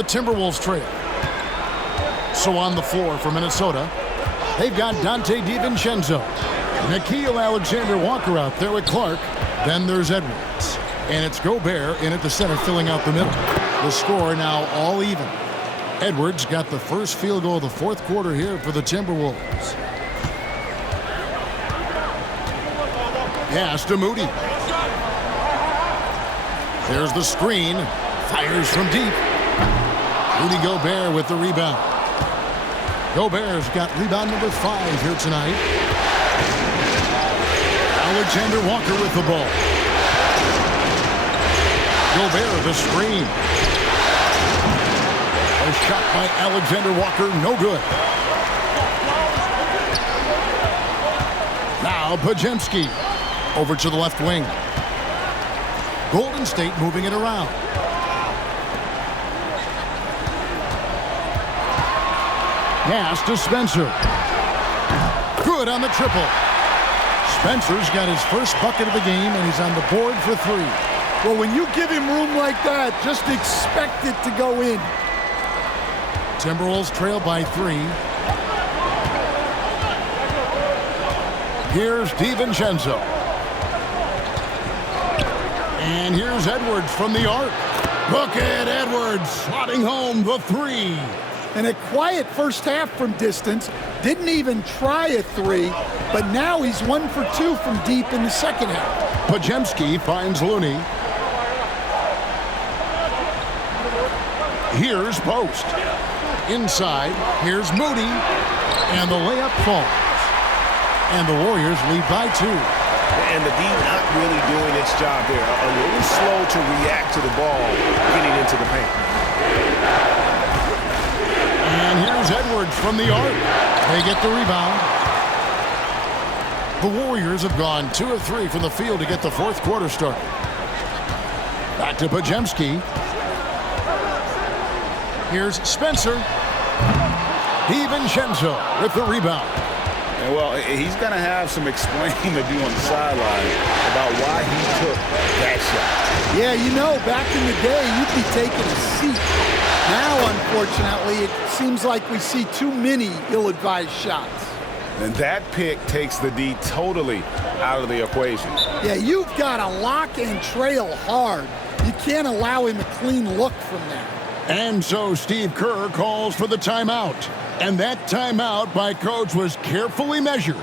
The Timberwolves trail. So on the floor for Minnesota, they've got Dante DiVincenzo. Nickeil Alexander-Walker out there with Clark. Then there's Edwards. And it's Gobert in at the center, filling out the middle. The score now all even. Edwards got the first field goal of the fourth quarter here for the Timberwolves. Pass to Moody. There's the screen. Fires from deep. Rudy Gobert with the rebound. Gobert's got rebound number 5 here tonight. Alexander Walker with the ball. Gobert the screen. A shot by Alexander Walker, no good. Now Podziemski over to the left wing. Golden State moving it around. Pass to Spencer. Good on the triple. Spencer's got his first bucket of the game, and he's on the board for 3. Well, when you give him room like that, just expect it to go in. Timberwolves trail by 3. Here's DiVincenzo. And here's Edwards from the arc. Look at Edwards slotting home the 3. And a quiet first half from distance. Didn't even try a 3, but now he's 1 for 2 from deep in the second half. Podziemski finds Looney. Here's Post. Inside, here's Moody. And the layup falls. And the Warriors lead by 2. And the D not really doing its job there. A little slow to react to the ball getting into the paint. And here's Edwards from the arc. They get the rebound. The Warriors have gone 2 of 3 from the field to get the fourth quarter started. Back to Podziemski. Here's Spencer. DiVincenzo with the rebound. And well, he's going to have some explaining to do on the sideline about why he took that shot. Yeah, you know, back in the day, you'd be taking a seat. Now, unfortunately, it seems like we see too many ill-advised shots. And that pick takes the D totally out of the equation. Yeah, you've got to lock and trail hard. You can't allow him a clean look from that. And so Steve Kerr calls for the timeout. And that timeout by Coach was carefully measured,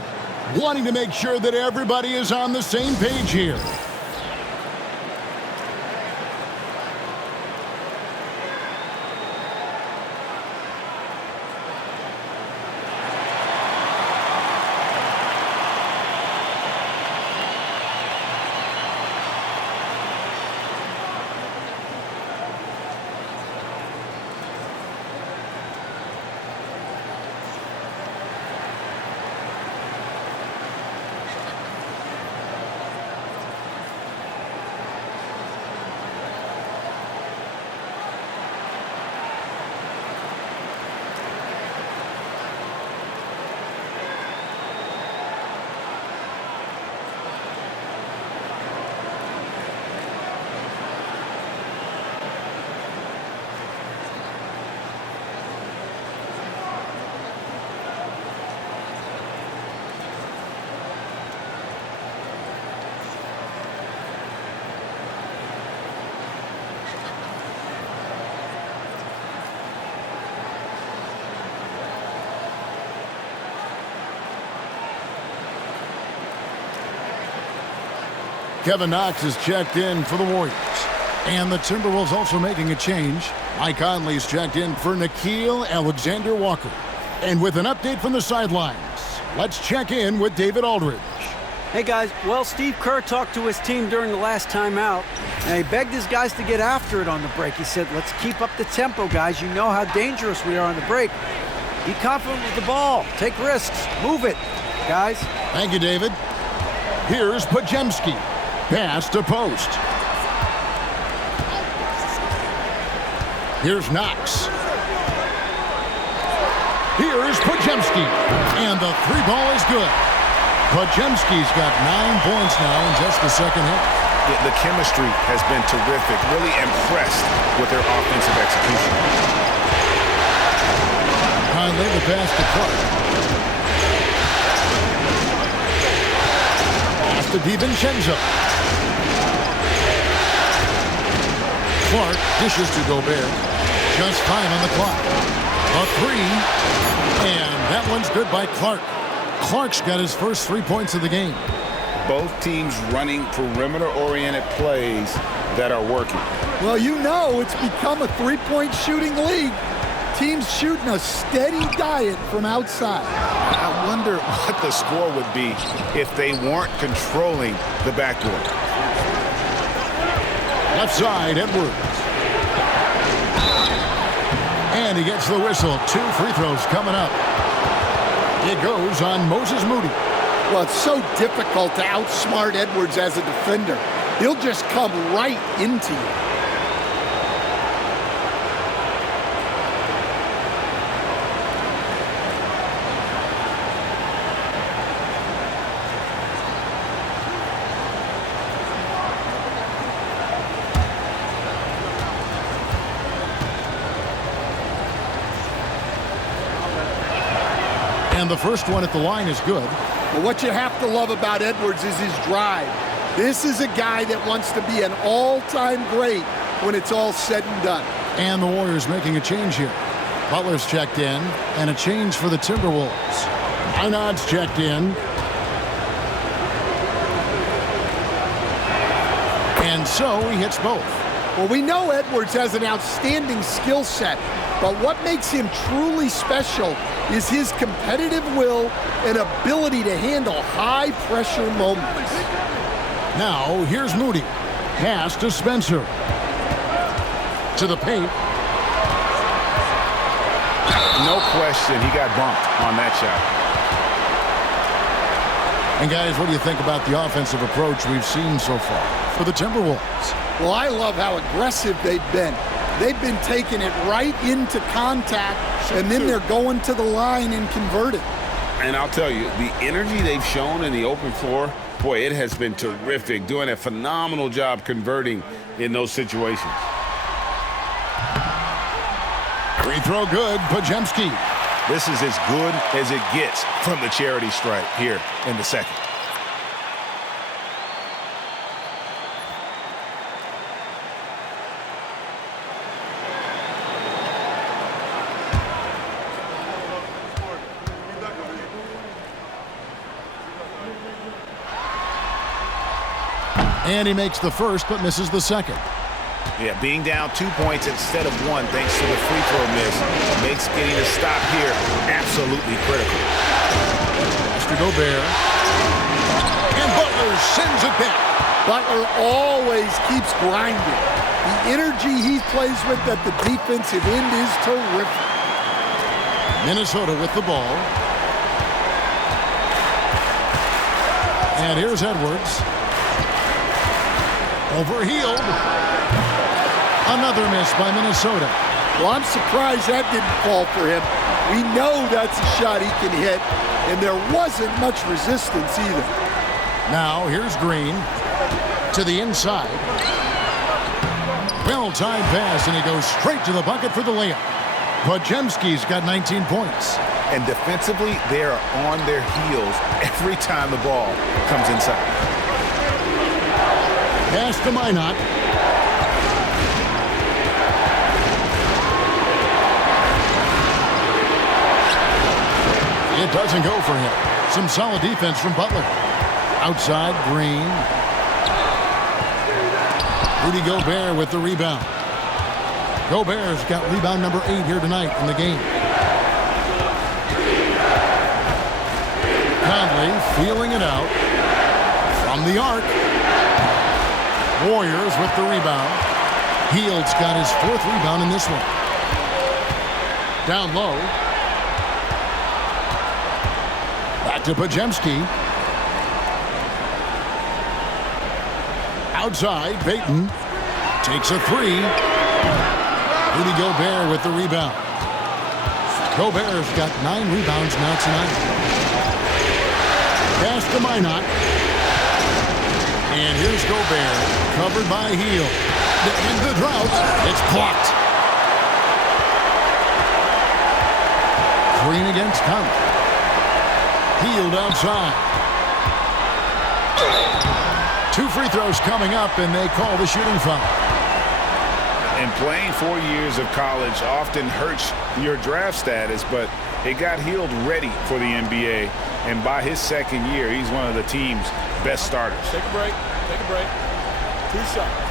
wanting to make sure that everybody is on the same page here. Kevin Knox is checked in for the Warriors. And the Timberwolves also making a change. Mike Conley's checked in for Nickeil Alexander-Walker. And with an update from the sidelines, let's check in with David Aldridge. Hey guys, well, Steve Kerr talked to his team during the last timeout, and he begged his guys to get after it on the break. He said, let's keep up the tempo, guys. You know how dangerous we are on the break. Be confident with the ball. Take risks. Move it, guys. Thank you, David. Here's Podziemski. Pass to Post. Here's Knox. Here's Podziemski. And the 3 ball is good. Podziemski's got 9 points now in just the second half. The chemistry has been terrific. Really impressed with their offensive execution. Conley, the pass to Clark. Pass to DiVincenzo. Clark dishes to Gobert. Just 5 on the clock. A 3. And that one's good by Clark. Clark's got his first 3 points of the game. Both teams running perimeter-oriented plays that are working. Well, you know it's become a three-point shooting league. Teams shooting a steady diet from outside. I wonder what the score would be if they weren't controlling the backboard. Left side, Edwards. And he gets the whistle. 2 free throws coming up. It goes on Moses Moody. Well, it's so difficult to outsmart Edwards as a defender. He'll just come right into you. And the first one at the line is good. But what you have to love about Edwards is his drive. This is a guy that wants to be an all-time great when it's all said and done. And the Warriors making a change here. Butler's checked in, and a change for the Timberwolves. Einad's checked in. And so he hits both. Well, we know Edwards has an outstanding skill set, but what makes him truly special is his competitive will and ability to handle high-pressure moments. Now, here's Moody. Pass to Spencer. To the paint. No question, he got bumped on that shot. And guys, what do you think about the offensive approach we've seen so far for the Timberwolves? Well, I love how aggressive they've been. They've been taking it right into contact, and then they're going to the line and converting. And I'll tell you, the energy they've shown in the open floor, boy, it has been terrific, doing a phenomenal job converting in those situations. Free throw good, Podziemski. This is as good as it gets from the charity stripe here in the second. And he makes the first, but misses the second. Yeah, being down 2 points instead of 1 thanks to the free throw miss makes getting a stop here absolutely critical. Pass to Gobert. And Butler sends it back. Butler always keeps grinding. The energy he plays with at the defensive end is terrific. Minnesota with the ball. And here's Edwards. Overhealed. Another miss by Minnesota. Well, I'm surprised that didn't fall for him. We know that's a shot he can hit, and there wasn't much resistance either. Now, here's Green to the inside. Well-timed pass, and he goes straight to the bucket for the layup. Podziemski's got 19 points. And defensively, they are on their heels every time the ball comes inside. Pass to Minot. It doesn't go for him. Some solid defense from Butler. Outside, Green. Rudy Gobert with the rebound. Gobert's got rebound number 8 here tonight in the game. Conley feeling it out. From the arc. Warriors with the rebound. Hield's got his 4th rebound in this one. Down low. Back to Podziemski. Outside, Payton takes a 3. Rudy Gobert with the rebound. Gobert's got 9 rebounds now tonight. Pass to Minot. And here's Gobert, covered by Hield. To end the drought, it's blocked. Green against Conley. Hield outside. 2 free throws coming up, and they call the shooting foul. And playing 4 years of college often hurts your draft status, but it got Hield ready for the NBA. And by his second year, he's one of the team's best starters. Take a break. Take a break. 2 shots.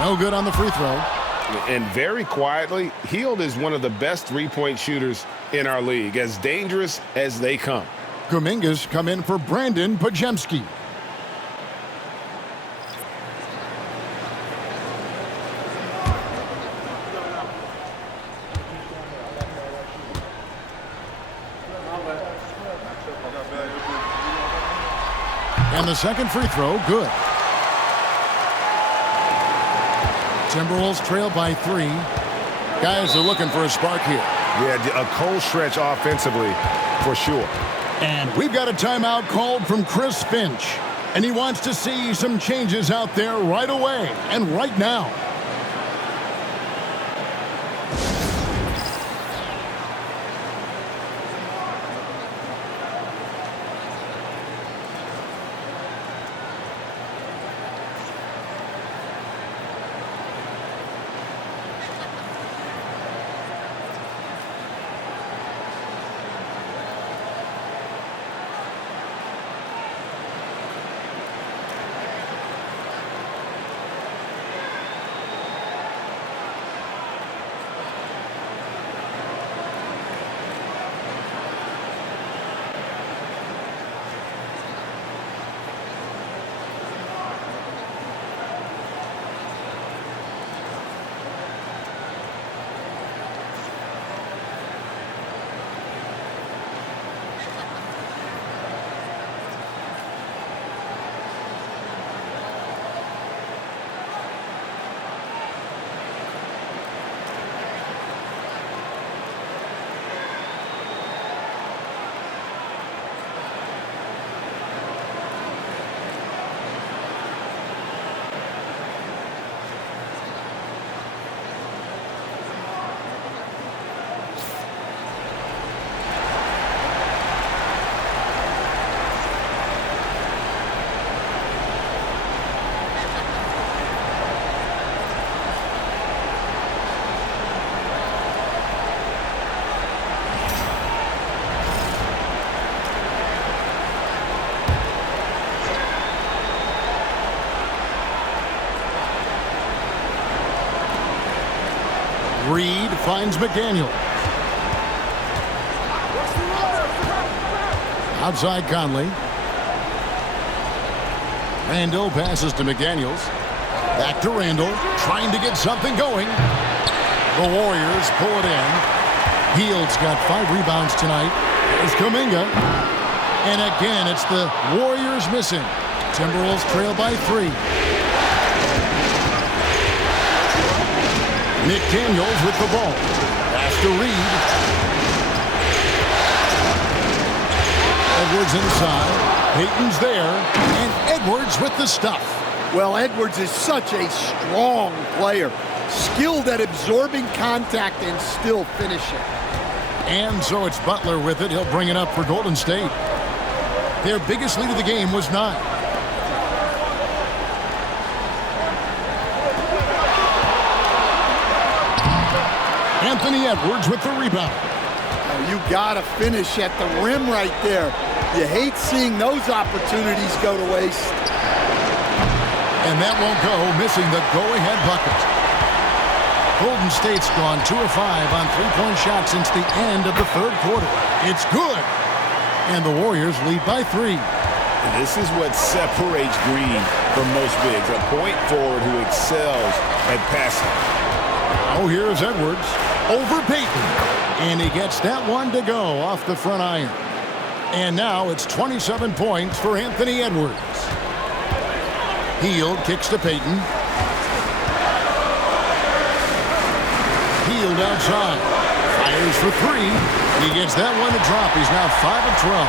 No good on the free throw. And very quietly, Hield is one of the best three-point shooters in our league, as dangerous as they come. Kuminga's come in for Brandon Pajemski. And the second free throw, good. Timberwolves trail by 3. Guys are looking for a spark here. Yeah, a cold stretch offensively for sure. And we've got a timeout called from Chris Finch. And he wants to see some changes out there right away and right now. Reed finds McDaniel. Outside Conley. Randall passes to McDaniels. Back to Randall, trying to get something going. The Warriors pull it in. Hield's got 5 rebounds tonight. There's Kuminga. And again, it's the Warriors missing. Timberwolves trail by 3. McDaniels with the ball. Pass to Reed. Edwards inside. Payton's there. And Edwards with the stuff. Well, Edwards is such a strong player. Skilled at absorbing contact and still finishing. And so it's Butler with it. He'll bring it up for Golden State. Their biggest lead of the game was 9. Anthony Edwards with the rebound. Oh, you gotta finish at the rim right there. You hate seeing those opportunities go to waste. And that won't go, missing the go-ahead bucket. Golden State's gone 2 of 5 on three-point shots since the end of the third quarter. It's good. And the Warriors lead by 3. This is what separates Green from most bigs, a point forward who excels at passing. Oh, here's Edwards over Payton. And he gets that one to go off the front iron. And now it's 27 points for Anthony Edwards. Hield kicks to Payton. Healed outside. Fires for three. He gets that one to drop. He's now 5 of 12.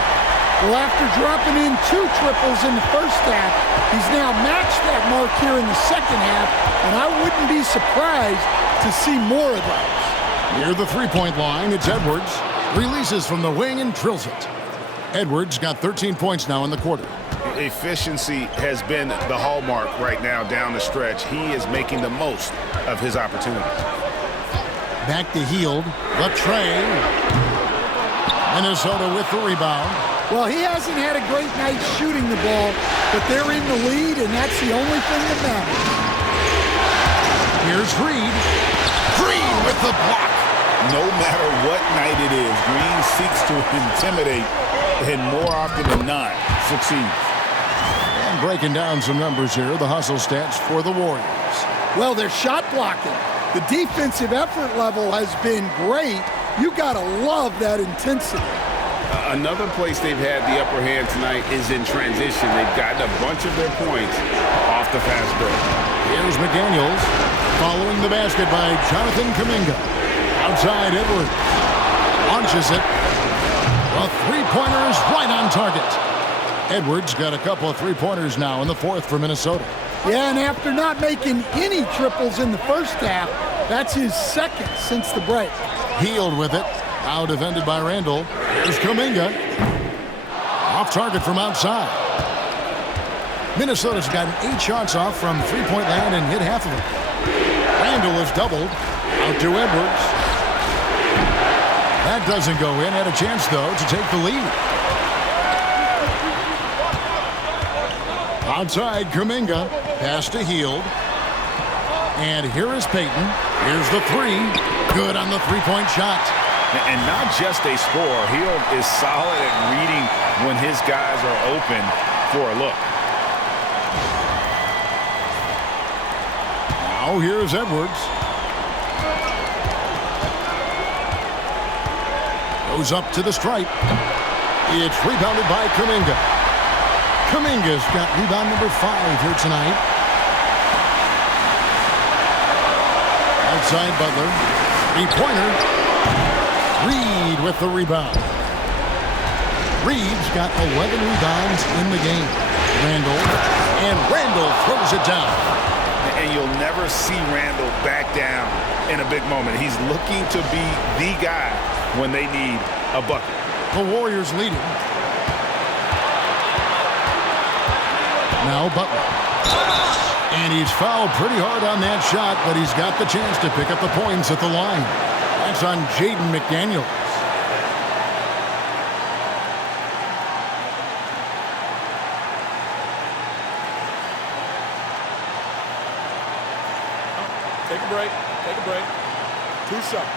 Well, after dropping in 2 triples in the first half, he's now matched that mark here in the second half, and I wouldn't be surprised to see more of those. Near the three-point line, it's Edwards. Releases from the wing and drills it. Edwards got 13 points now in the quarter. Efficiency has been the hallmark right now down the stretch. He is making the most of his opportunities. Back to Hield. The tray. Minnesota with the rebound. Well, he hasn't had a great night shooting the ball, but they're in the lead, and that's the only thing that matters. Here's Reed. Green with the block. No matter what night it is, Green seeks to intimidate and more often than not succeeds. And breaking down some numbers here, the hustle stats for the Warriors. Well, they're shot blocking. The defensive effort level has been great. You got to love that intensity. Another place they've had the upper hand tonight is in transition. They've gotten a bunch of their points off the fast break. Here's McDaniels following the basket by Jonathan Kuminga. Outside Edwards. Launches it. A three-pointer is right on target. Edwards got a couple of three-pointers now in the fourth for Minnesota. Yeah, and after not making any triples in the first half, that's his second since the break. Hield with it. Now defended by Randall. Here's Kuminga. Off target from outside. Minnesota's gotten 8 shots off from three-point land and hit half of them. Randall is doubled. Out to Edwards. That doesn't go in. Had a chance, though, to take the lead. Outside, Kuminga. Pass to Hield. And here is Payton. Here's the three. Good on the three-point shot. And not just a scorer. Hield is solid at reading when his guys are open for a look. Now here's Edwards. Goes up to the stripe. It's rebounded by Kuminga. Kuminga's got rebound number 5 here tonight. Outside Butler. Three-pointer. Reed with the rebound. Reed's got 11 rebounds in the game. Randall throws it down. And you'll never see Randall back down in a big moment. He's looking to be the guy when they need a bucket. The Warriors leading. Now Butler. And he's fouled pretty hard on that shot, but he's got the chance to pick up the points at the line. That's on Jaden McDaniels. Take a break. Take a break. 2 shots.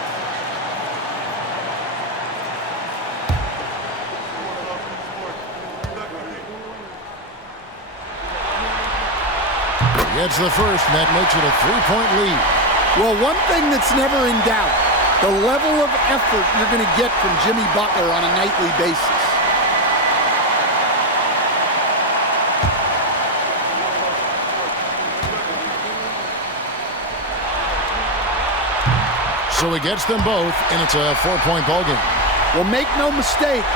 Gets the first, and that makes it a 3-point lead. Well, one thing that's never in doubt, the level of effort you're going to get from Jimmy Butler on a nightly basis. So he gets them both, and it's a 4-point ballgame. Well, make no mistake,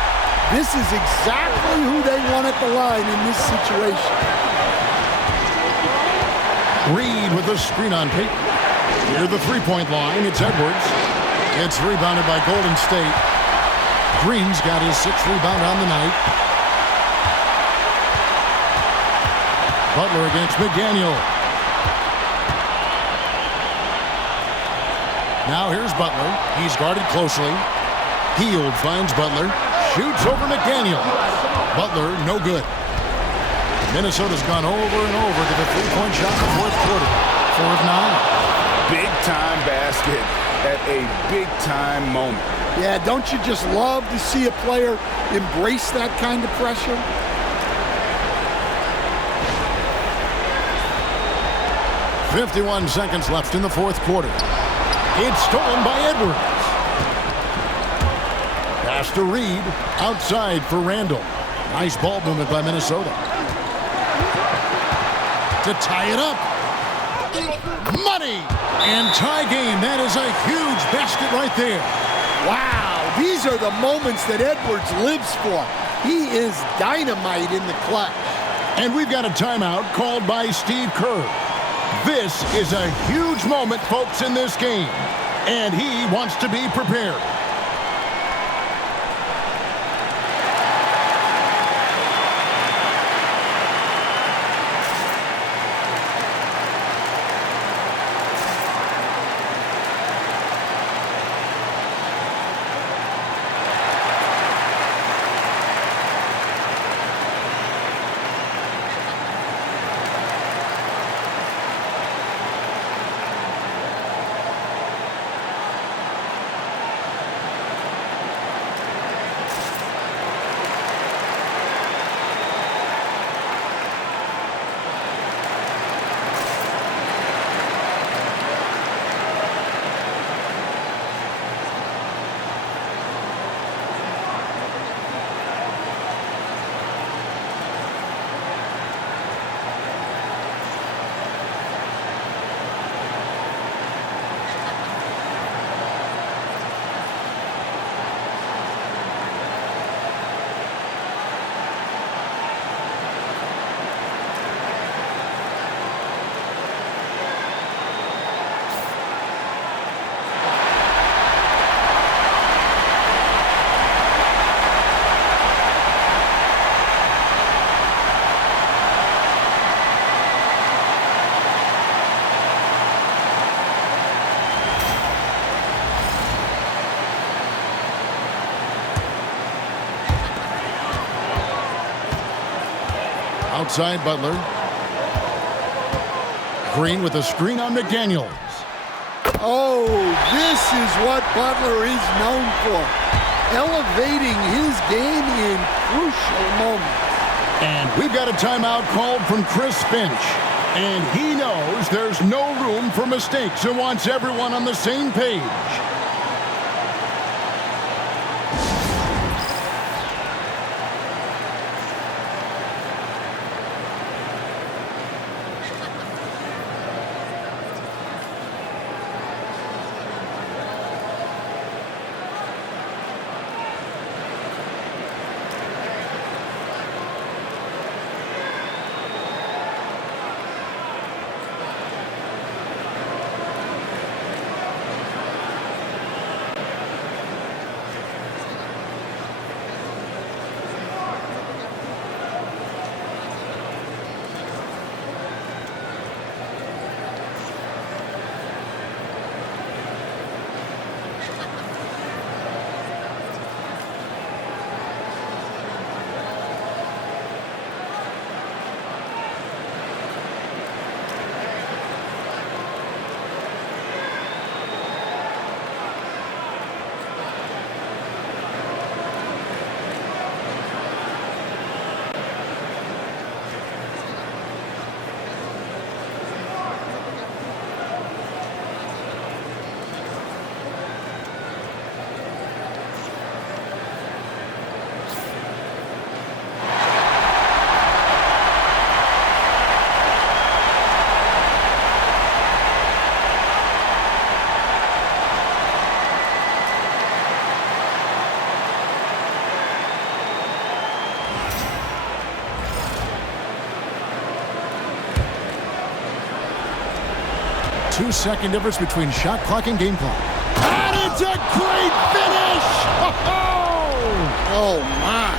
this is exactly who they want at the line in this situation. Reed with the screen on Payton. Near the three-point line, it's Edwards. It's rebounded by Golden State. Green's got his 6th rebound on the night. Butler against McDaniel. Now here's Butler. He's guarded closely. Hield finds Butler. Shoots over McDaniel. Butler, no good. Minnesota's gone over and over to the three-point shot in the fourth quarter. 4 of 9. Big-time basket at a big-time moment. Yeah, don't you just love to see a player embrace that kind of pressure? .51 seconds left in the fourth quarter. It's stolen by Edwards. Pass to Reed. Outside for Randall. Nice ball movement by Minnesota. To tie it up. Money. And tie game. That is a huge basket right there. Wow, these are the moments that Edwards lives for. He is dynamite in the clutch. And we've got a timeout called by Steve Kerr. This is a huge moment, folks, in this game. And he wants to be prepared. Outside Butler. Green with a screen on McDaniels. Oh, this is what Butler is known for. Elevating his game in crucial moments. And we've got a timeout called from Chris Finch. And he knows there's no room for mistakes and wants everyone on the same page. Two-second difference between shot clock and game clock. And it's a great finish! Oh, my.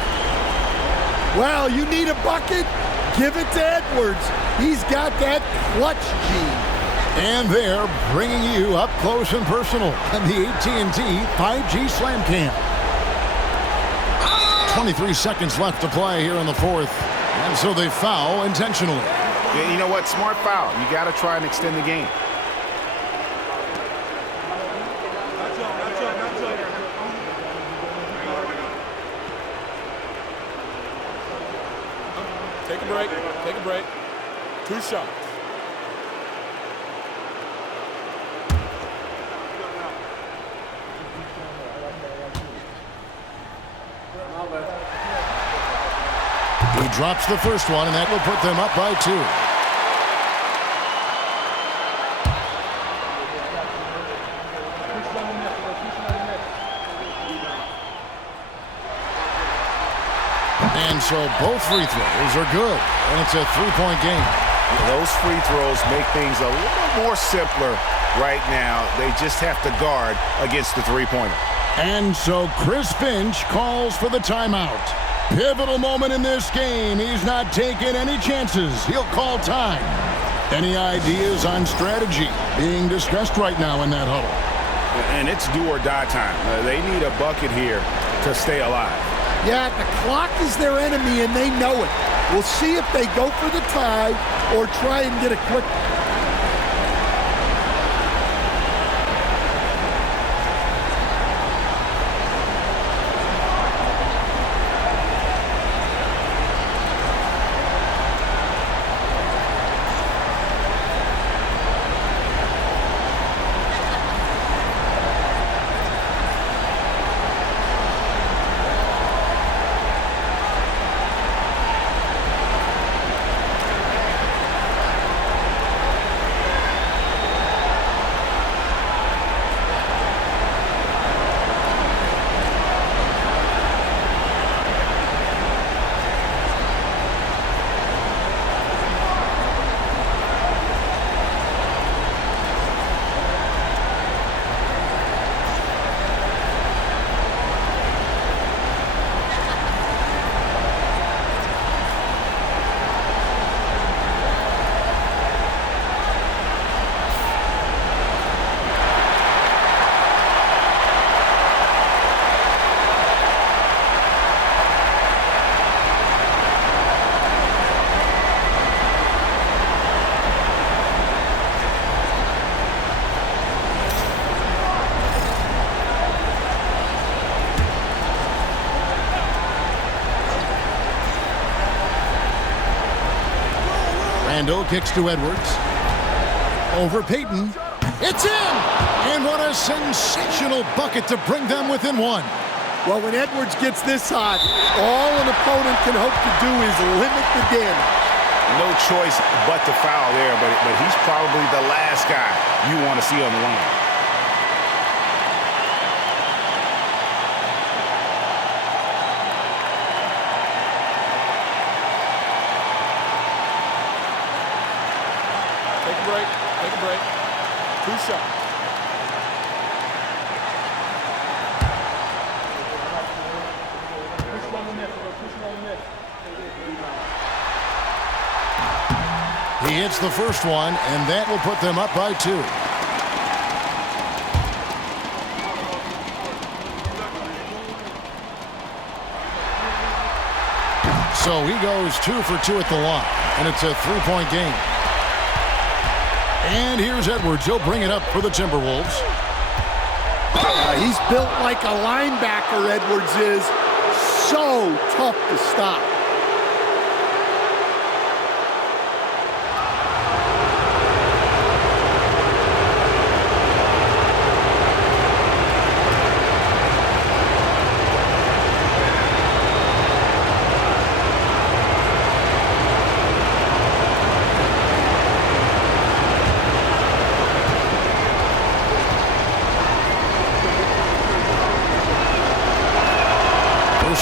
Well, you need a bucket? Give it to Edwards. He's got that clutch gene. And they're bringing you up close and personal on the AT&T 5G Slam Cam. 23 seconds left to play here in the fourth. And so they foul intentionally. Yeah, you know what? Smart foul. You got to try and extend the game. Take a break. Take a break. 2 shots. He drops the first one, and that will put them up by 2. And so both free throws are good, and it's a three-point game. Those free throws make things a little more simpler right now. They just have to guard against the three-pointer. And so Chris Finch calls for the timeout. Pivotal moment in this game. He's not taking any chances. He'll call time. Any ideas on strategy? Being discussed right now in that huddle. And it's do or die time. They need a bucket here to stay alive. Yeah, the clock is their enemy, and they know it. We'll see if they go for the tie or try and get a quick. Randall kicks to Edwards. Over Peyton. It's in! And what a sensational bucket to bring them within one. Well, when Edwards gets this hot, all an opponent can hope to do is limit the damage. No choice but to foul there, but he's probably the last guy you want to see on the line. Take a break. Take a break. 2 shots. He hits the first one, and that will put them up by 2. So he goes 2 for 2 at the line, and it's a three-point game. And here's Edwards. He'll bring it up for the Timberwolves. He's built like a linebacker, Edwards is. So tough to stop.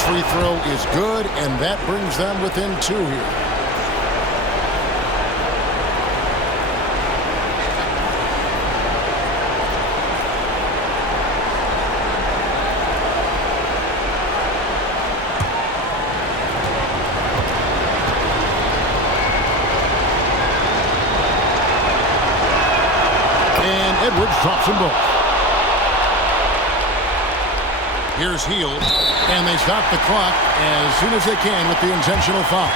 Free throw is good, and that brings them within 2 here. And Edwards drops them both. Here's Hield, and they stop the clock as soon as they can with the intentional foul.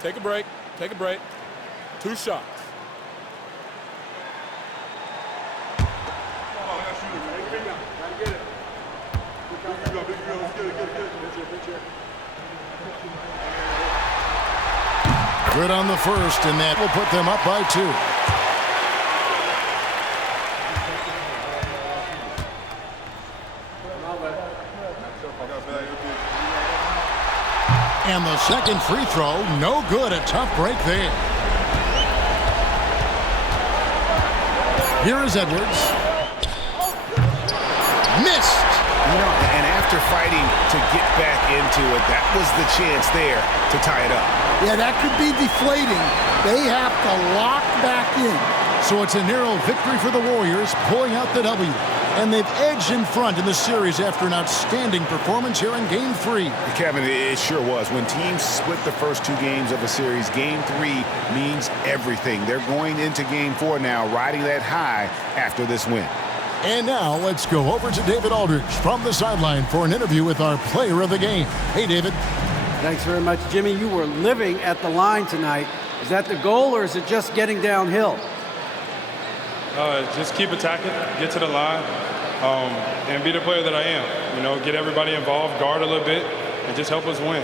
Take a break. Take a break. 2 shots. Good on the first, and that will put them up by 2. And the second free throw, no good. A tough break there. Here is Edwards. Missed. And after fighting to get back into it, that was the chance there to tie it up. Yeah, that could be deflating. They have to lock back in. So it's a narrow victory for the Warriors, pulling out the W. And they've edged in front in the series after an outstanding performance here in Game 3. Kevin, it sure was. When teams split the first 2 games of a series, Game 3 means everything. They're going into Game 4 now, riding that high after this win. And now let's go over to David Aldridge from the sideline for an interview with our player of the game. Hey, David. Thanks very much, Jimmy. You were living at the line tonight. Is that the goal, or is it just getting downhill? Just keep attacking, get to the line, and be the player that I am. You know, get everybody involved, guard a little bit, and just help us win.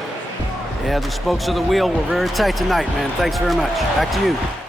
Yeah, the spokes of the wheel were very tight tonight, man. Thanks very much. Back to you.